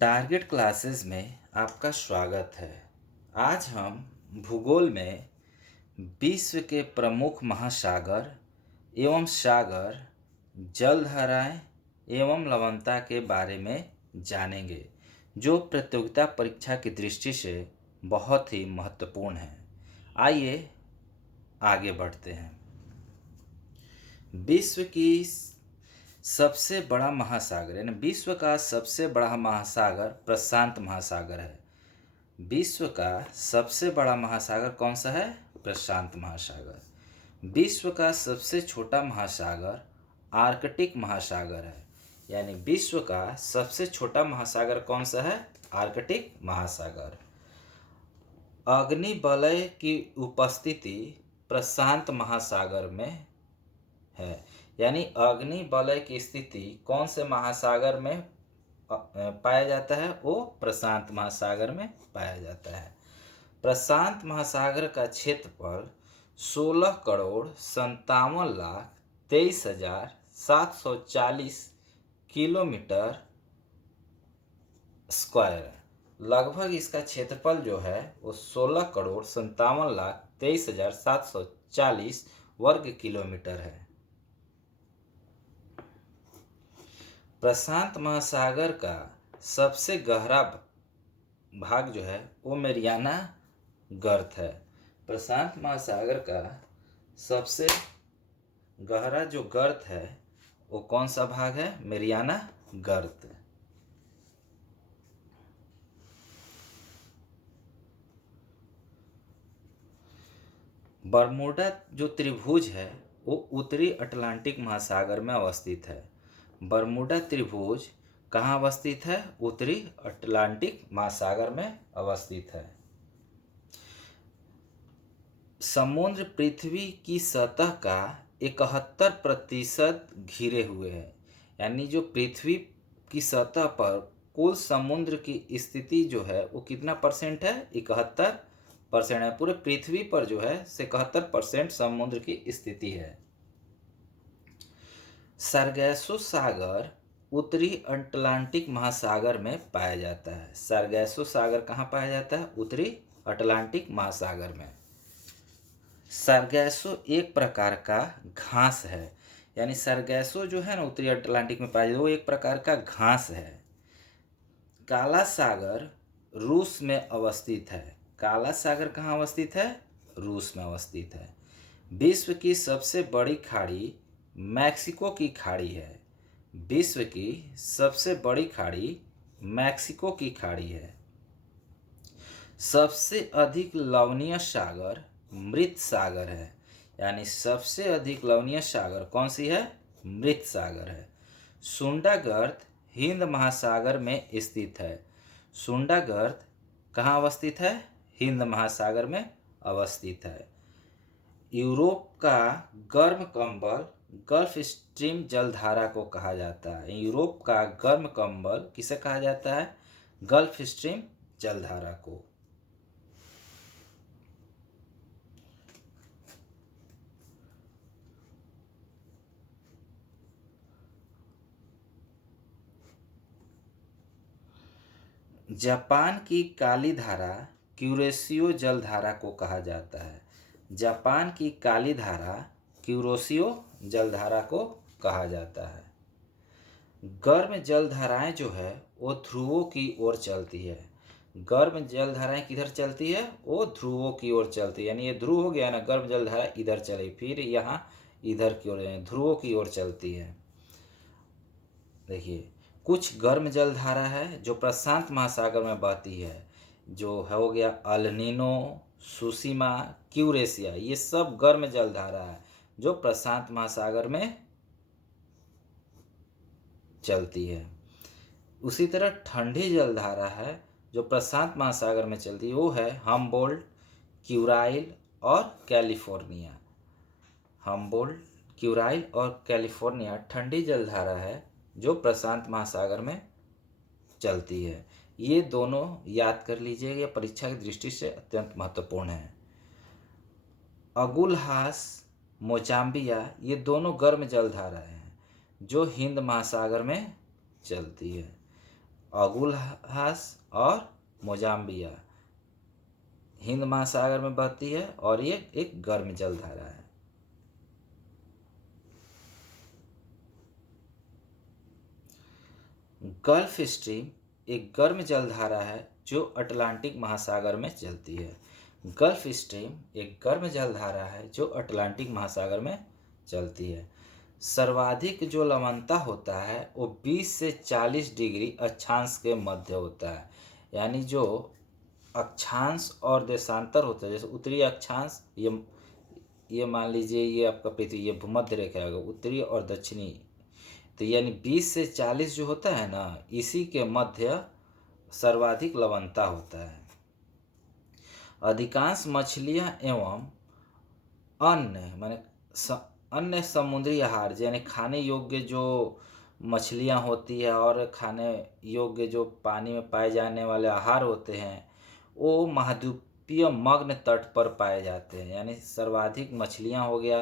Target classes में आपका स्वागत है। आज हम भूगोल में विश्व के प्रमुख महासागर एवं सागर, जलधाराएं एवं लवणता के बारे में जानेंगे, जो प्रतियोगिता परीक्षा की दृष्टि से बहुत ही महत्वपूर्ण है। आइए आगे बढ़ते हैं। विश्व की सबसे बड़ा महासागर यानी विश्व का सबसे बड़ा महासागर प्रशांत महासागर है। विश्व का सबसे बड़ा महासागर कौन सा है? प्रशांत महासागर। विश्व का सबसे छोटा महासागर आर्कटिक महासागर है। यानी विश्व का सबसे छोटा महासागर कौन सा है? आर्कटिक महासागर। अग्निवलय की उपस्थिति प्रशांत महासागर में है। यानी अग्निवलय की स्थिति कौन से महासागर में पाया जाता है? वो प्रशांत महासागर में पाया जाता है। प्रशांत महासागर का क्षेत्रफल 16,57,23,740 किलोमीटर स्क्वायर। लगभग इसका क्षेत्रफल जो है वो 16,57,23,740 वर्ग किलोमीटर है। प्रशांत महासागर का सबसे गहरा भाग जो है वो मेरियाना गर्त है। प्रशांत महासागर का सबसे गहरा जो गर्त है वो कौन सा भाग है? मेरियाना गर्त। बरमूडा जो त्रिभुज है वो उत्तरी अटलांटिक महासागर में अवस्थित है। बरमूडा त्रिभुज कहाँ अवस्थित है? उत्तरी अटलांटिक महासागर में अवस्थित है। समुद्र पृथ्वी की सतह का 71% घिरे हुए है। यानी जो पृथ्वी की सतह पर कुल समुद्र की स्थिति जो है वो कितना परसेंट है? 71% है। पूरे पृथ्वी पर जो है 71% समुद्र की स्थिति है। सरगैसो सागर उत्तरी अटलांटिक महासागर में पाया जाता है। सरगैसो सागर कहाँ पाया जाता है? उत्तरी अटलांटिक महासागर में। सरगैसो एक प्रकार का घास है। यानी सरगैसो जो है ना उत्तरी अटलांटिक में पाया जाता है, वो एक प्रकार का घास है। काला सागर रूस में अवस्थित है। काला सागर कहाँ अवस्थित है? रूस में अवस्थित है। विश्व की सबसे बड़ी खाड़ी मैक्सिको की खाड़ी है। विश्व की सबसे बड़ी खाड़ी मैक्सिको की खाड़ी है। सबसे अधिक लवणीय सागर मृत सागर है। यानी सबसे अधिक लवणीय सागर कौन सी है? मृत सागर है। सुंडा गर्त हिंद महासागर में स्थित है। सुंडा गर्त कहाँ अवस्थित है? हिंद महासागर में अवस्थित है। यूरोप का गर्म कंबल गल्फ स्ट्रीम जलधारा को कहा जाता है। यूरोप का गर्म कंबल किसे कहा जाता है? गल्फ स्ट्रीम जलधारा को। जापान की काली धारा क्यूरेशियो जलधारा को कहा जाता है। जापान की काली धारा क्यूरेशियो जलधारा को कहा जाता है। गर्म जलधाराएं जो है वो ध्रुवों की ओर चलती है। गर्म जलधाराएं किधर चलती है? वो ध्रुवों की ओर चलती है। यानी ये ध्रुव हो गया ना, गर्म जलधारा इधर चली, फिर यहाँ इधर की ओर ध्रुवों की ओर चलती है। देखिए, कुछ गर्म जलधारा है जो प्रशांत महासागर में बहती है, जो है हो गया अल्निनो, सुसीमा, क्यूरेशिया। ये सब गर्म जलधारा है जो प्रशांत महासागर में चलती है। उसी तरह ठंडी जलधारा है जो प्रशांत महासागर में चलती है, वो है हम्बोल्ट, क्यूराइल और कैलिफोर्निया। हम्बोल्ट, क्यूराइल और कैलिफोर्निया ठंडी जलधारा है जो प्रशांत महासागर में चलती है। ये दोनों याद कर लीजिएगा, परीक्षा की दृष्टि से अत्यंत महत्वपूर्ण है। अगुलहास, मोजाम्बिया, ये दोनों गर्म जलधाराएं हैं जो हिंद महासागर में चलती है। अगुलहास और मोजाम्बिया हिंद महासागर में बहती है और ये एक गर्म जलधारा है। गल्फ स्ट्रीम एक गर्म जलधारा है जो अटलांटिक महासागर में चलती है। गल्फ स्ट्रीम एक गर्म जलधारा है जो अटलांटिक महासागर में चलती है। सर्वाधिक जो लवणता होता है वो 20 से 40 डिग्री अक्षांश के मध्य होता है। यानी जो अक्षांश और देशांतर होता है, जैसे उत्तरी अक्षांश ये मान लीजिए ये आपका पृथ्वी, ये भूमध्य रेखा है, उत्तरी और दक्षिणी, तो यानी 20 से 40 जो होता है ना, इसी के मध्य सर्वाधिक लवणता होता है। अधिकांश मछलियां एवं अन्य माने अन्य समुद्री आहार यानी खाने योग्य जो मछलियां होती है और खाने योग्य जो पानी में पाए जाने वाले आहार होते हैं वो महाद्वीपीय मग्न तट पर पाए जाते हैं। यानी सर्वाधिक मछलियां हो गया,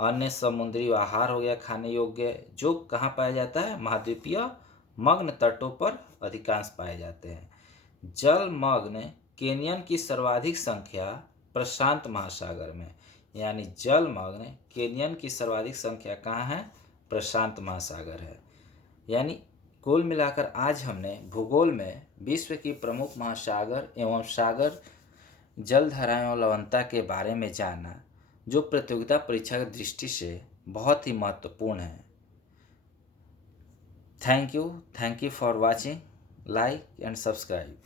अन्य समुद्री आहार हो गया खाने योग्य, जो कहाँ पाया जाता है, महाद्वीपीय मग्न तटों पर अधिकांश पाए जाते हैं। जलमग्न केनियन की सर्वाधिक संख्या प्रशांत महासागर में, यानी जलमग्न केनियन की सर्वाधिक संख्या कहाँ है, प्रशांत महासागर है। यानी कुल मिलाकर आज हमने भूगोल में विश्व की प्रमुख महासागर एवं सागर जलधाराएं और लवणता के बारे में जाना, जो प्रतियोगिता परीक्षा की दृष्टि से बहुत ही महत्वपूर्ण है। Thank you for watching, like and subscribe.